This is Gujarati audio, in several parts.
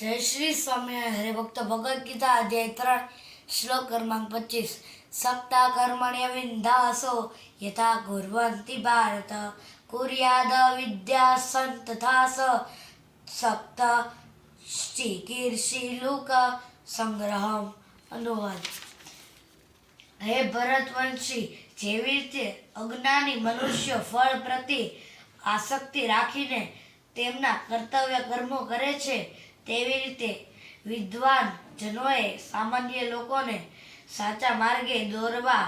જય શ્રી સ્વામિનારાયણ. હરિભક્ત ભગવદ્ ગીતા અધ્યાય 3 શ્લોક ક્રમાંક 25. સક્તા કર્મણ્ય વિંધાસો યથા કુર્વન્તિ ભારત કુર્યાદ વિદ્યા સંતથાસ સક્ત ચિકીર્ષિ લુક સંગ્રહમ. અનુવાદ. હે ભરતવંશી, જેવી રીતે અજ્ઞાની મનુષ્યો ફળ પ્રતિ આસક્તિ રાખીને તેમના કર્તવ્ય કર્મો કરે છે, તેવી રીતે વિદ્વાન જનોએ સામાન્ય લોકોને સાચા માર્ગે દોરવા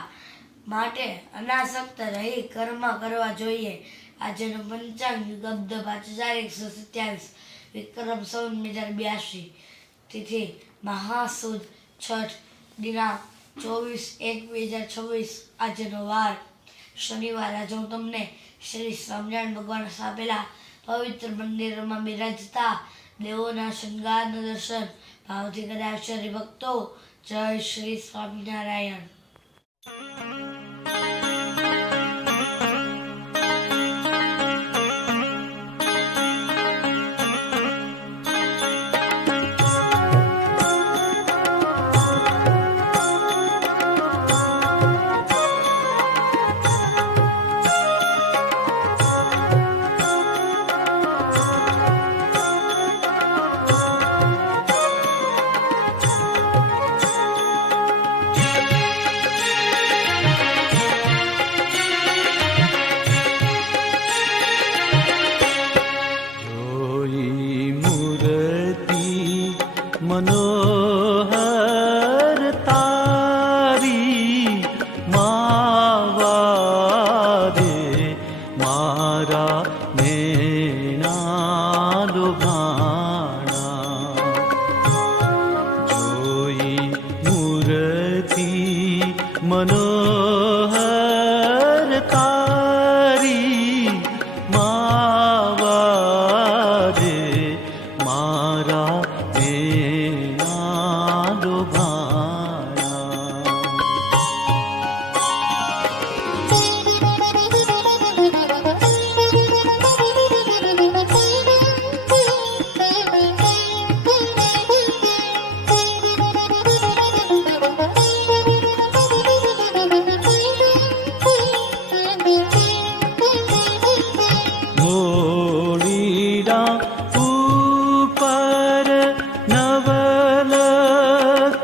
માટે અનાસક્ત રહી કર્મ કરવા જોઈએ. આજનું પંચાંગ યુગબ્ધ 5127 વિક્રમ સંવત 2082. તિથિ મહાસુદ છઠ. દિનાંક 24/1/2026. આજનો વાર શનિવાર. આજે હું તમને શ્રી સ્વામિનારાયણ ભગવાન સ્થાપેલા પવિત્ર મંદિરોમાં બિરાજતા દેવોના શણગારના દર્શન ભાવથી કરાવશે. હરિભક્તો, જય શ્રી સ્વામિનારાયણ. मनोहर तारी मावारे मारा नेणा लुभाणा जोई मूर्ति मनोहर तारी मावारे मारा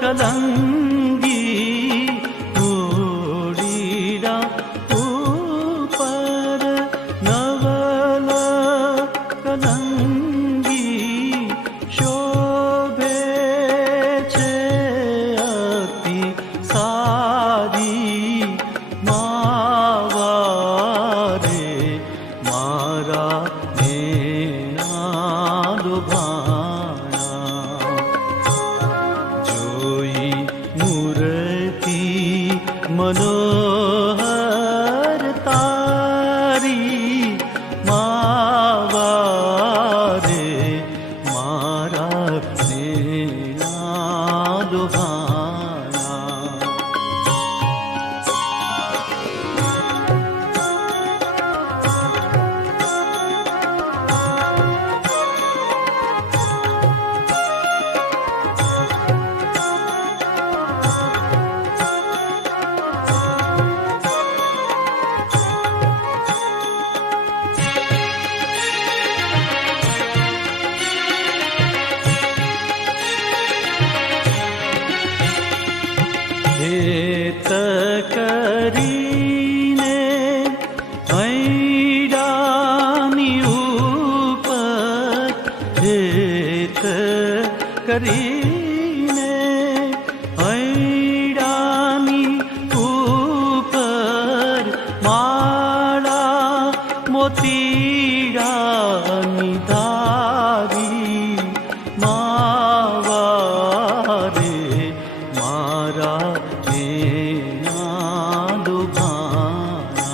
कलंगी उड़ीरा ऊपर नवल कलंगी शोभे छे अति सारी मावारे मारा नेणा लुभाणा मूर्ति मनोहर तारी मावारे मारा नेणा लुभाणा हेत करीने ऐडानी ऊपर हेत करीने ऐडानी ऊपर माळा मोतीडानी धारी मावारे मारा नेणा लुभाणा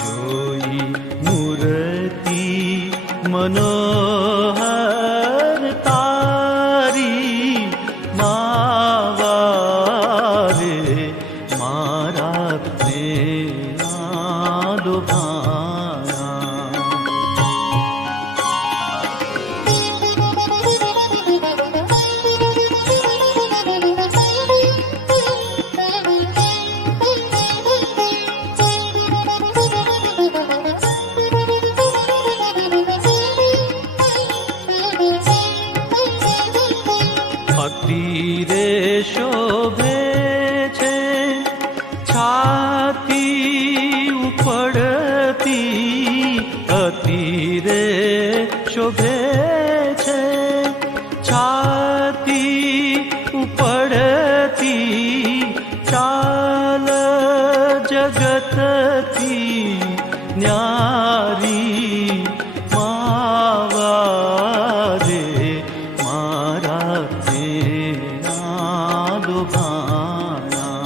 जोई मूर्ति मनोहर तारी શોભે છે છાતી ઉપડતી ચાલ જગતથી ન્યારી માવા રે મારા દેના દુભાણા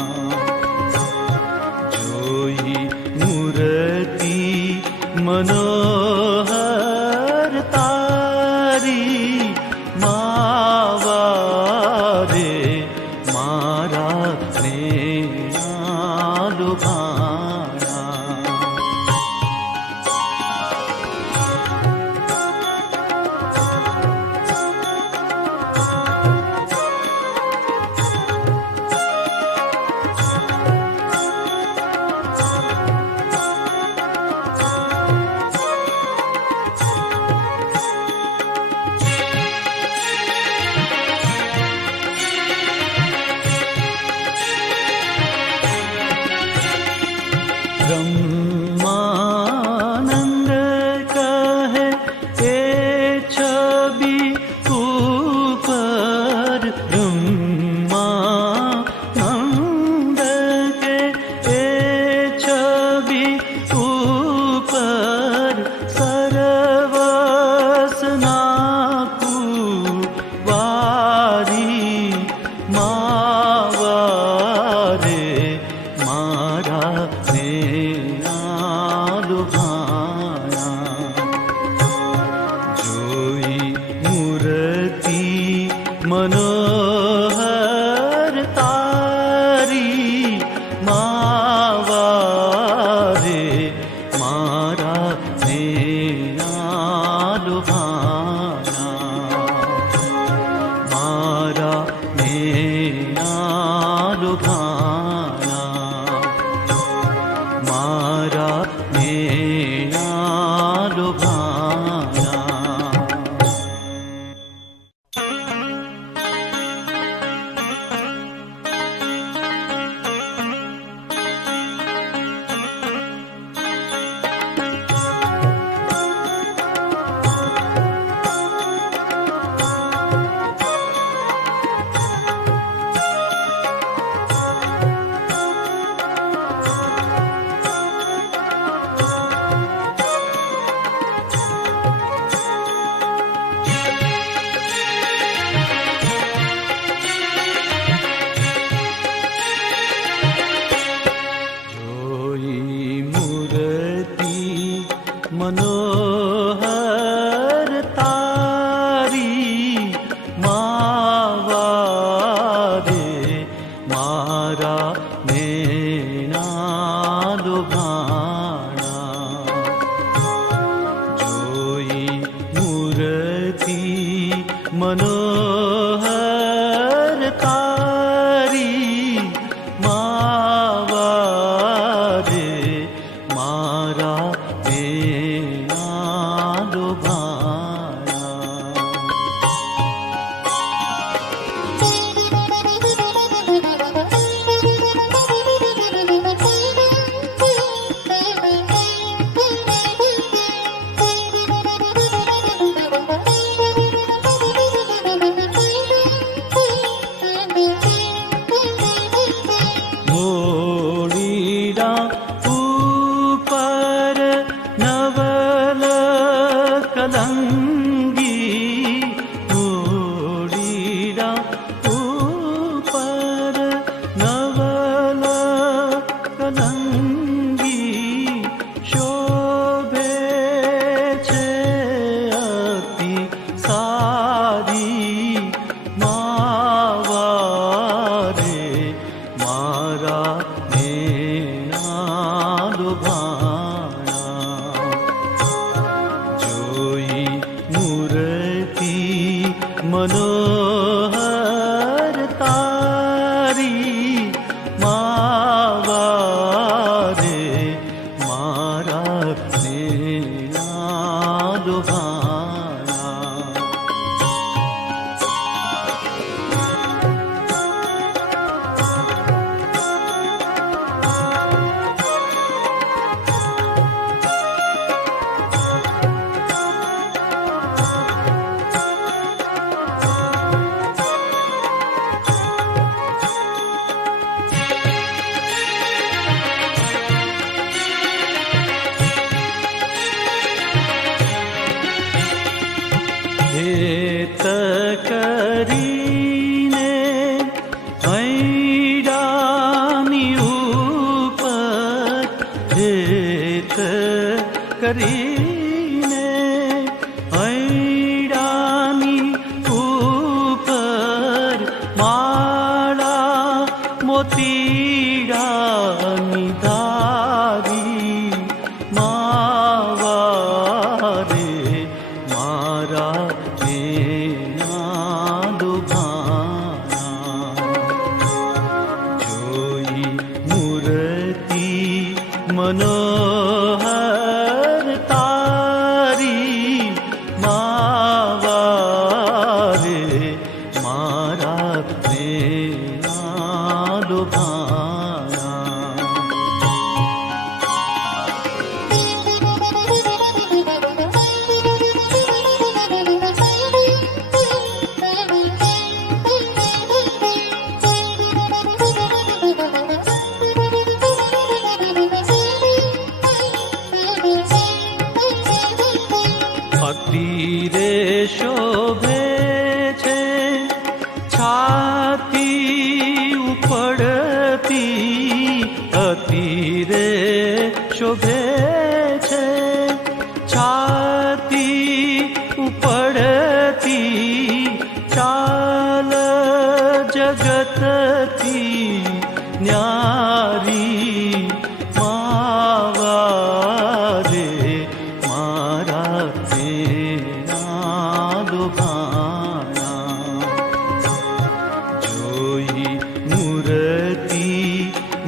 જોઈ મૂર્તિ મનોહર તારી માવા રે મારા દેના દુભાણા બ્રહ્માનંદ કહે એ છબી ઉપર બ્રહ્માનંદ કે એ છબી ઉપર સર્વસના કુવારી માવા રે મારા દેના દુભાણા જોઈ મૂર્તિ મનોહર તારી માવા રે મારા દેના દુભાણા મારા દેના દુભાણા મારા દેના દુભાણા જોઈ મૂર્તિ મનોહર તારી માવા રે મારા દેના દુભાણા જોઈ મૂર્તિ મનોહર તારી માવા રે મારા દેના દુભાણા મોડીડા ઉપર નવલ કલંગી મોડીડા ઉપર નવલ કલંગી શોભે છે અતિ સારી માવા રે મારા દેના દુભાણા જોઈ મૂર્તિ મનોહર તારી માવા રે મારા દેના દુભાણા હેત કરીને હૈડાની ઉપર હેત કરીને હૈડાની ઉપર માળા મોતીડાની ધારી માવા રે મારા મેના દુભાણા જોઈ મૂર્તિ મનોહર તારી માવા રે મારા મેના દુભાણા અતિરે શોભે છે છાતી ઉપડતી અતિરે શોભે છે છાતી ઉપડતી ચાલ જગતથી ન્યારી માવા રે મારા મેના દુભાણા જોઈ મૂર્તિ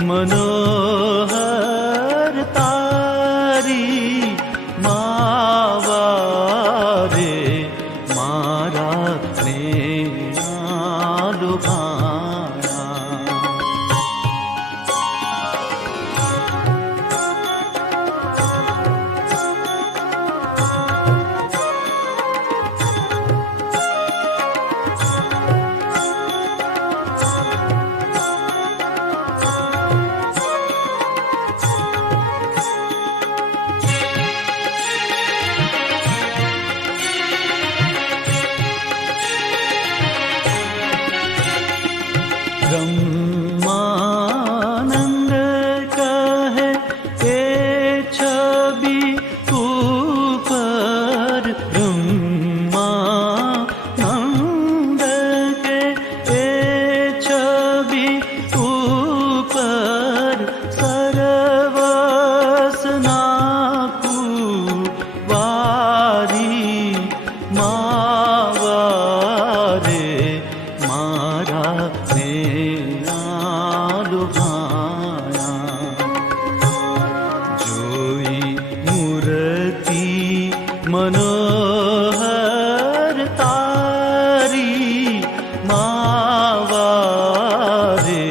મનોહર તારી માવા રે મારા મેના દુભાણા બ્રહ્માનંદ કહે એ છબી ઉપર બ્રહ્માનંદ કે એ છબી ઉપર સરવસ નાખું વારી માવા રે મારા મેના દુભાણા જોઈ મૂર્તિ મનોહર તારી માવા રે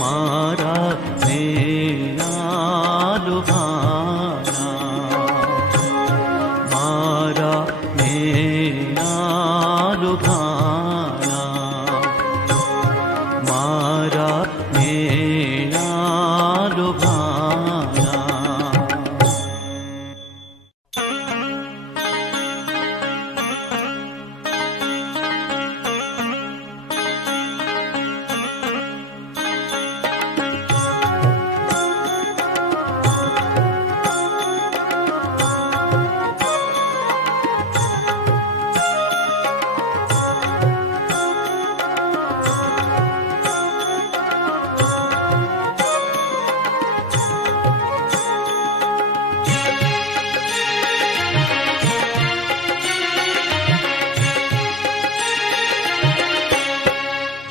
મારા મેના દુભાણા મારા મેના દુભાણા મારા મેના દુભાણા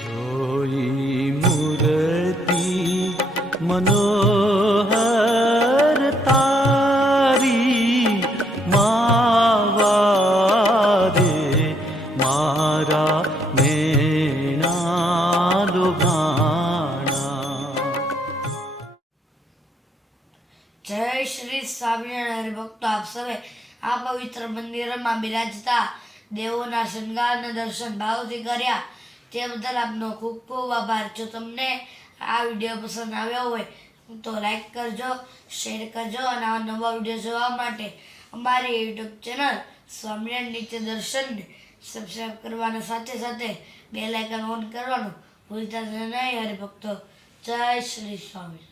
જોઈ મૂર્તિ મનોહર તારી માવા રે મારા મેના દુભાણા જય શ્રી સ્વામિનારાયણ હરિભક્તો, આપ સૌએ આ પવિત્ર મંદિરમાં બિરાજતા દેવોના શણગારના દર્શન ભાવથી કર્યા તે બદલ આપનો ખૂબ ખૂબ આભાર. જો તમને આ વિડીયો પસંદ આવ્યો હોય તો લાઈક કરજો, શેર કરજો અને આવા નવા વિડીયો જોવા માટે અમારી યુટ્યુબ ચેનલ સ્વામિનારાયણ નિત્ય દર્શનને સબસ્ક્રાઈબ કરવાના સાથે સાથે બેલ આઇકન ઓન કરવાનું ભૂલતા નહીં હરિભક્તો. જય શ્રી સ્વામી.